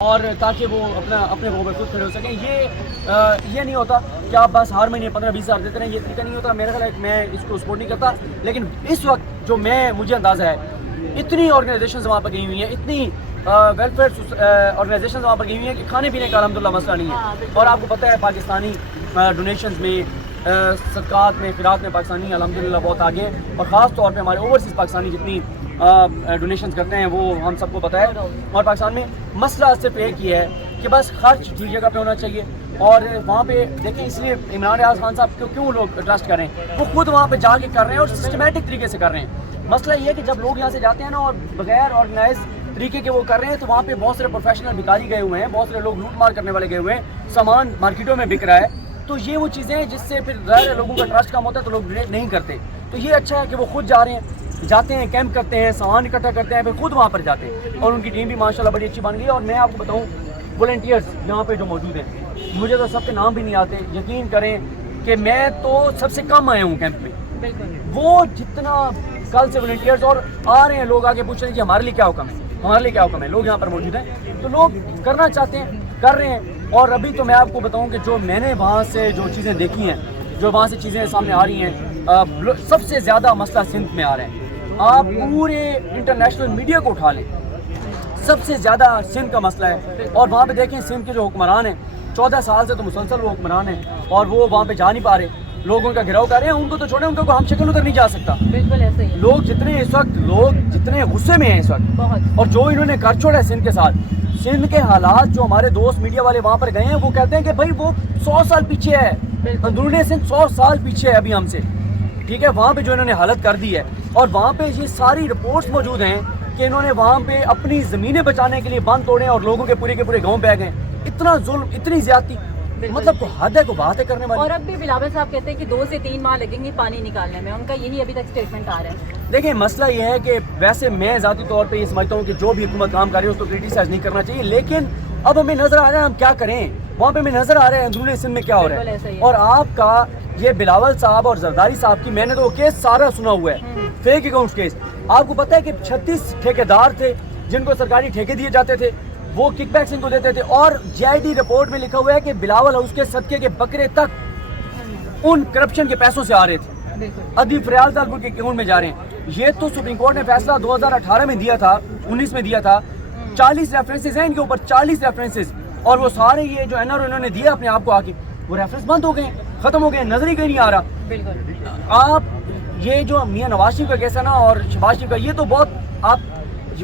اور تاکہ وہ اپنے وہ خود کھڑے ہو سکیں. یہ نہیں ہوتا کہ آپ بس ہر مہینے 15-20 ہزار دیتے رہیں. یہ طریقہ نہیں ہوتا. میرا خیال ہے کہ میں اس کو سپورٹ نہیں کرتا. لیکن اس وقت جو مجھے اندازہ ہے اتنی آرگنائزیشنز وہاں پر گئی ہوئی ہیں, اتنی ویلفیئر آرگنائزیشنز وہاں پر گئی ہوئی ہیں کہ کھانے پینے کا الحمدللہ مسئلہ نہیں ہے. اور آپ کو پتہ ہے پاکستانی ڈونیشنز میں, صدقات میں, خیرات میں پاکستانی الحمدللہ بہت آگے ہیں. اور خاص طور پہ ہمارے اوورسیز پاکستانی جتنی ڈونیشنز کرتے ہیں وہ ہم سب کو پتہ ہے. اور پاکستان میں مسئلہ صرف ایک ہی ہے کہ بس خرچ ٹھیک جگہ پہ ہونا چاہیے. اور وہاں پہ دیکھیں اس لیے عمران ریاض خان صاحب کو کیوں لوگ ٹرسٹ کر رہے ہیں, وہ خود وہاں پہ جا کے کر رہے ہیں اور سسٹمیٹک طریقے سے کر رہے ہیں. مسئلہ یہ ہے کہ جب لوگ یہاں سے جاتے ہیں نا اور بغیر آرگنائز طریقے کے وہ کر رہے ہیں تو وہاں پہ بہت سارے پروفیشنل بھکاری گئے ہوئے ہیں, بہت سارے لوگ لوٹ مار کرنے والے گئے ہوئے ہیں, سامان مارکیٹوں میں بک رہا ہے. تو یہ وہ چیزیں ہیں جس سے پھر ظاہر ہے لوگوں کا ٹرسٹ کم ہوتا ہے تو لوگ ڈونیٹ نہیں کرتے. تو یہ اچھا ہے کہ وہ خود جاتے ہیں کیمپ کرتے ہیں, سامان اکٹھا کرتے ہیں, پھر خود وہاں پر جاتے ہیں. اور ان کی ٹیم بھی ماشاءاللہ بڑی اچھی بن گئی. اور میں آپ کو بتاؤں والنٹیئرز یہاں پہ جو موجود ہیں, مجھے تو سب کے نام بھی نہیں آتے. یقین کریں کہ میں تو سب سے کم آیا ہوں کیمپ میں. وہ جتنا کل سے والنٹیئرز اور آ رہے ہیں, لوگ آگے پوچھ رہے ہیں کہ ہمارے لیے کیا حکم ہے, ہمارے لیے کیا حکم ہے. لوگ یہاں پر موجود ہیں تو لوگ کرنا چاہتے ہیں, کر رہے ہیں. اور ابھی تو میں آپ کو بتاؤں کہ جو میں نے وہاں سے جو چیزیں دیکھی ہیں, جو وہاں سے چیزیں سامنے آ رہی ہیں, سب سے زیادہ مسئلہ سندھ میں آ رہے ہیں. آپ پورے انٹرنیشنل میڈیا کو اٹھا لیں, سب سے زیادہ سندھ کا مسئلہ ہے. اور وہاں پہ دیکھیں سندھ کے جو حکمران ہیں 14 سال سے تو مسلسل وہ حکمران ہیں اور وہ وہاں پہ جا نہیں پا رہے. لوگوں کا گھراؤ کر رہے ہیں, ان کو تو چھوڑیں, ان کو ہم شکل ادھر نہیں جا سکتا. بالکل ایسے ہی لوگ جتنے غصے میں ہیں اس وقت, اور جو انہوں نے کر چھوڑا ہے سندھ کے ساتھ, سندھ کے حالات جو ہمارے دوست میڈیا والے وہاں پر گئے ہیں وہ کہتے ہیں کہ بھائی وہ 100 سال پیچھے ہے, اندرون سندھ 100 سال پیچھے ہے ابھی ہم سے. ٹھیک ہے, وہاں پہ جو انہوں نے حالت کر دی ہے, اور وہاں پہ یہ ساری رپورٹس موجود ہیں کہ انہوں نے وہاں پہ اپنی زمینیں بچانے کے لیے بند توڑے اور لوگوں کے پورے گاؤں بہ گئے. اتنا ظلم, اتنی زیادتی, مطلب کو حد ہے کو باتیں کرنے والی. اور اب بھی بلاول صاحب کہتے ہیں کہ 2 سے 3 ماہ لگیں گے پانی نکالنے میں, ان کا یہی ابھی تک اسٹیٹمنٹ آ رہا ہے. دیکھیں مسئلہ یہ ہے کہ ویسے میں ذاتی طور پہ یہ سمجھتا ہوں کہ جو بھی حکومت کام کر رہی ہے اس کو کرٹیسائز نہیں کرنا چاہیے, لیکن اب ہمیں نظر آ رہا ہے ہم کیا کریں. وہاں پہ ہمیں نظر آ رہا ہے اندرون سندھ میں کیا ہو رہا ہے. اور آپ کا یہ بلاول صاحب اور زرداری صاحب کی میں نے تو کیس سارا سنا ہوا ہے, فیک اکاؤنٹس کیس. آپ کو پتہ ہے کہ 36 ٹھیکیدار تھے جن کو سرکاری ٹھیکے دیے جاتے تھے, وہ کک بیکس ان کو دیتے تھے. اور GID رپورٹ میں لکھا ہوا ہے کہ بلاول ہاؤس کے صدقے کے بکرے تک ان کرپشن کے پیسوں سے آ رہے تھے, ادھی فریال تالپور کے اکاؤنٹ میں جا رہے ہیں. یہ تو سپریم کورٹ نے فیصلہ 2018 میں دیا تھا, 19 میں دیا تھا. 40 ریفرنسز ہیں ان کے اوپر, 40 ریفرنسز, اور وہ سارے یہ جو NR انہوں نے دیا اپنے آپ کو آ کے, وہ ریفرنس بند ہو گئے, ختم ہو گئے, نظر ہی کہیں نہیں آ رہا. آپ یہ جو میاں نواز شریف کا کیس ہے نا اور شہباز شریف کا, یہ تو بہت آپ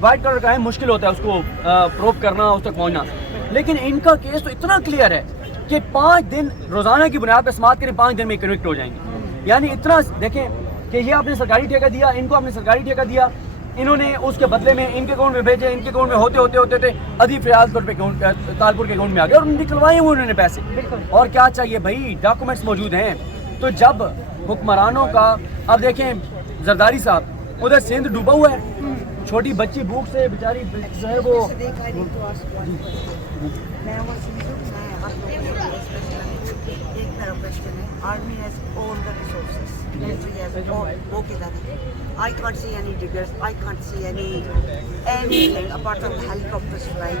وائٹ کلر کا ہے, مشکل ہوتا ہے اس کو پروو کرنا, اس تک پہنچنا. لیکن ان کا کیس تو اتنا کلیئر ہے کہ 5 دن روزانہ کی بنیاد پہ سماعت کریں, 5 دن میں کنوکٹ ہو جائیں گے. یعنی اتنا دیکھیں کہ یہ آپ نے سرکاری ٹھیکہ دیا, ان کو آپ نے سرکاری ٹھیکہ دیا, انہوں نے اس کے بدلے میں ان کے اکاؤنٹ میں بھیجے, ان کے اکاؤنٹ میں ہوتے ادھی فریال تالپور کے اکاؤنٹ میں آ گئے اور نکلوائے ہوئے انہوں نے پیسے. اور کیا چاہیے بھائی, ڈاکومنٹس موجود ہیں. تو جب حکمرانوں کا, اب دیکھیں زرداری صاحب ادھر سندھ ڈوبا ہوا ہے, چھوٹی بچی بھوک سے بیچاری جو ہے وہ Army has all the resources. Military has all. Okay, I can't see any diggers. I can't see anything apart from the helicopters flying.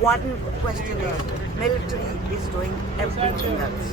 One question is, military is doing everything else.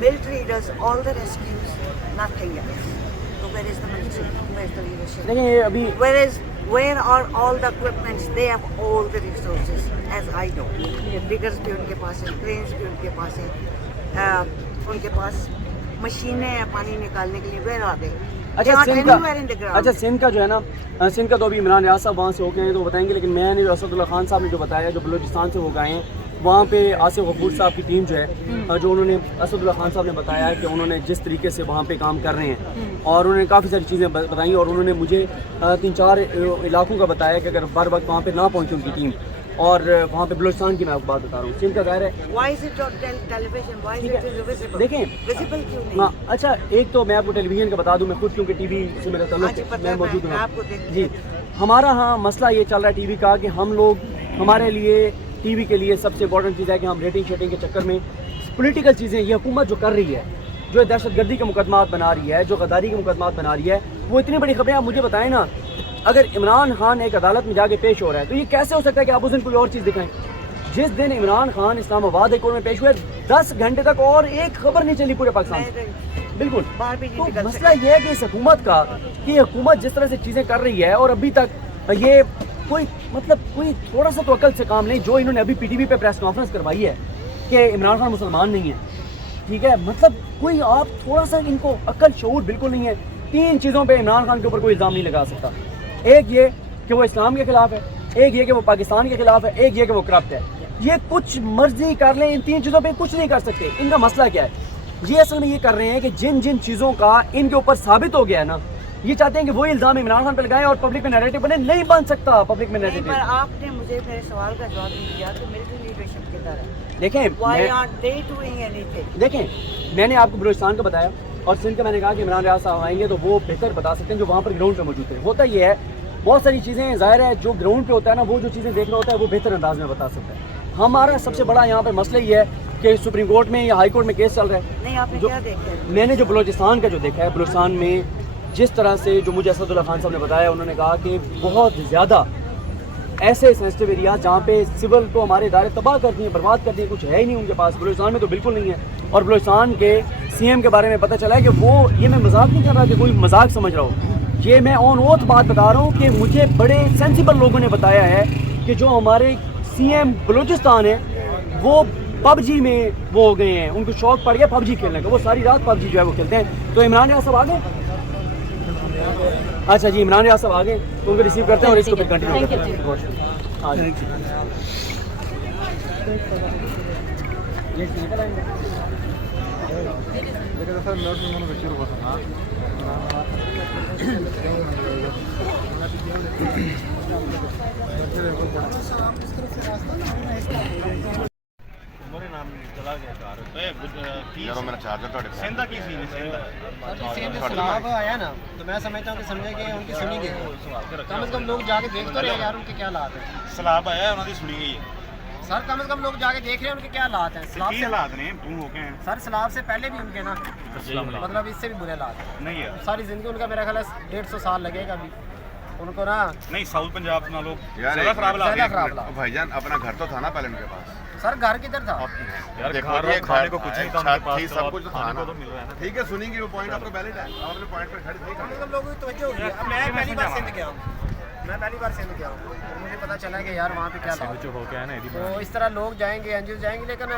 military does all the rescues, nothing else. So where is the military? Where is the leadership? نہیں یہ ابھی Where are all the equipments? They have all the resources, as I know. Diggers بھی ان کے پاس ہیں, cranes بھی ان کے پاس ہیں, ان کے پاس مشینیں ہیں پانی نکالنے کے لیے. Where are they? اچھا سندھ کا جو ہے نا, سندھ کا تو ابھی عمران ریاض صاحب وہاں سے ہو گئے ہیں تو بتائیں گے, لیکن میں نے اسد اللہ خان صاحب نے جو بتایا, جو بلوچستان سے وہ گئے ہیں, وہاں پہ آصف غفور صاحب کی ٹیم جو ہے, جو انہوں نے اسد اللہ خان صاحب نے بتایا کہ انہوں نے جس طریقے سے وہاں پہ کام کر رہے ہیں, اور انہوں نے کافی ساری چیزیں بتائیں, اور انہوں نے مجھے 3-4 علاقوں کا بتایا کہ اگر بر وقت وہاں پہ نہ پہنچے ان کی ٹیم, اور وہاں پہ بلوچستان کی میں آپ کو بات بتا رہا ہوں, سندھ کا ظاہر ہے. Why is it on television? Why is it visible? دیکھیں visible کیوں نہیں؟ اچھا ایک تو میں آپ کو ٹیلی ویژن کا بتا دوں, میں خود کیونکہ ٹی وی سے میرا تعلق ہے, میں موجود ہوں. جی, ہمارا ہاں مسئلہ یہ چل رہا ہے ٹی وی کا کہ ہم لوگ, ہمارے لیے ٹی وی کے لیے سب سے امپورٹنٹ چیز ہے کہ ہم ریٹنگ شیٹنگ کے چکر میں پولیٹیکل چیزیں, یہ حکومت جو کر رہی ہے, جو دہشت گردی کے مقدمات بنا رہی ہے, جو غداری کے مقدمات بنا رہی ہے, وہ اتنی بڑی خبریں آپ مجھے بتائیں نا. اگر عمران خان ایک عدالت میں جا کے پیش ہو رہا ہے تو یہ کیسے ہو سکتا ہے کہ آپ اس دن کوئی اور چیز دکھائیں؟ جس دن عمران خان اسلام آباد ہائی کورٹ میں پیش ہوئے 10 گھنٹے تک اور ایک خبر نہیں چلی پورے پاکستان میں. بالکل. باہر بھی نہیں تو نکل مسئلہ یہ ہے کہ اس حکومت کا کہ حکومت جس طرح سے چیزیں کر رہی ہے اور ابھی تک یہ کوئی مطلب کوئی تھوڑا سا تو عقل سے کام نہیں. جو انہوں نے ابھی پی ٹی وی پہ پریس کانفرنس کروائی ہے کہ عمران خان مسلمان نہیں ہے, ٹھیک ہے, مطلب کوئی آپ تھوڑا سا ان کو عقل شعور بالکل نہیں ہے. 3 چیزوں پہ عمران خان کے اوپر کوئی الزام نہیں لگا سکتا. ایک یہ کہ وہ اسلام کے خلاف ہے, ایک یہ کہ وہ پاکستان کے خلاف ہے, ایک یہ کہ وہ کرپٹ ہے. یہ کچھ مرضی کر لیں, ان 3 چیزوں پہ کچھ نہیں کر سکتے. ان کا مسئلہ کیا ہے؟ یہ اصل میں یہ کر رہے ہیں کہ جن جن چیزوں کا ان کے اوپر ثابت ہو گیا ہے نا, یہ چاہتے ہیں کہ وہی الزام عمران خان پہ لگائیں اور پبلک میں نیریٹو بنے. نہیں بن سکتا پبلک میں نہیں, نیریٹو. پر آپ نے مجھے میرے سوال کا جواب نہیں دیا کہ ملٹری لیڈرشپ کدھر ہے. دیکھیں Why aren't they doing anything? دیکھیں میں نے آپ کو بلوچستان کا بتایا اور سندھ کا میں نے کہا کہ عمران ریاض صاحب آئیں گے تو وہ بہتر بتا سکتے ہیں جو وہاں پر گراؤنڈ پہ موجود ہے. ہوتا یہ ہے بہت ساری چیزیں ظاہر ہے جو گراؤنڈ پہ ہوتا ہے نا, وہ جو چیزیں دیکھ رہا ہوتا ہے وہ بہتر انداز میں بتا سکتا ہے. ہمارا سب سے بڑا یہاں پر مسئلہ یہ ہے کہ سپریم کورٹ میں یا ہائی کورٹ میں کیس چل رہا ہے. نہیں, آپ نے جو کیا دیکھا ہے؟ میں نے جو بلوچستان کا جو دیکھا ہے, بلوچستان میں جس طرح سے جو مجھے اسد اللہ خان صاحب نے بتایا, انہوں نے کہا کہ بہت زیادہ ایسے سینسٹیو ایریا جہاں پہ سول تو ہمارے ادارے تباہ کر دیے, برباد کر دیے, کچھ ہے ہی نہیں ان کے پاس. بلوچستان میں تو بالکل نہیں ہے. اور بلوچستان کے سی ایم کے بارے میں پتہ چلا ہے کہ وہ, یہ میں مذاق نہیں کر رہا کہ کوئی مذاق سمجھ رہا ہو, یہ میں آن اوتھ بات بتا رہا ہوں کہ مجھے بڑے سینسیبل لوگوں نے بتایا ہے کہ جو ہمارے سی ایم بلوچستان ہے وہ پب جی میں وہ ہو گئے ہیں, ان کو شوق پڑ گیا پب جی کھیلنے کا, وہ ساری رات پب جی جو ہے وہ کھیلتے ہیں. تو عمران ریاض صاحب آ گئے. اچھا جی, عمران ریاض صاحب آ گئے تو ان کو ریسیو کرتے ہیں اور اس کو پھر کنٹینیو کرتے ہیں. بہت شکریہ. میرا چارجر سیلاب آیا نا تو میں سمجھتا ہوں کہ سمجھے کہ ان کی سنی گئی. کم از کم لوگ جا کے دیکھ تو رہے یار ان کے کیا حالات ہیں. سیلاب آیا انہوں نے سنی گئی سر کم از کم لوگ جا کے دیکھ رہے ہیں ان کے کیا حالات ہیں. سیلاب سے حالات نے ہو گئے ہیں سر, سیلاب سے پہلے بھی ان کے نا مطلب اس سے بھی برے حالات ہیں. نہیں ہے ساری زندگی ان کا میرا خیال ہے 150 سال لگے گا ابھی ان کو نا. نہیں, ساؤتھ پنجاب میں لوگ زیادہ خراب. بھائی جان اپنا گھر تو تھا نا پہلے ان کے پاس. سر گھر کدھر تھا؟ کھانے کو کچھ نہیں تھا, سب کچھ تھا نا. ٹھیک ہے, سنیں گے وہ پوائنٹ آپ کا ویلڈ ہے, آپ اپنے پوائنٹ پر کھڑے کم از کم لوگوں کی توجہ ہوگی. میں پہلی بار سندھ گیا ہوں, مجھے پتا چلا کہ یار وہاں پہ کیا حالات. تو اس طرح لوگ جائیں گے, این جی او جائیں گے, لیکن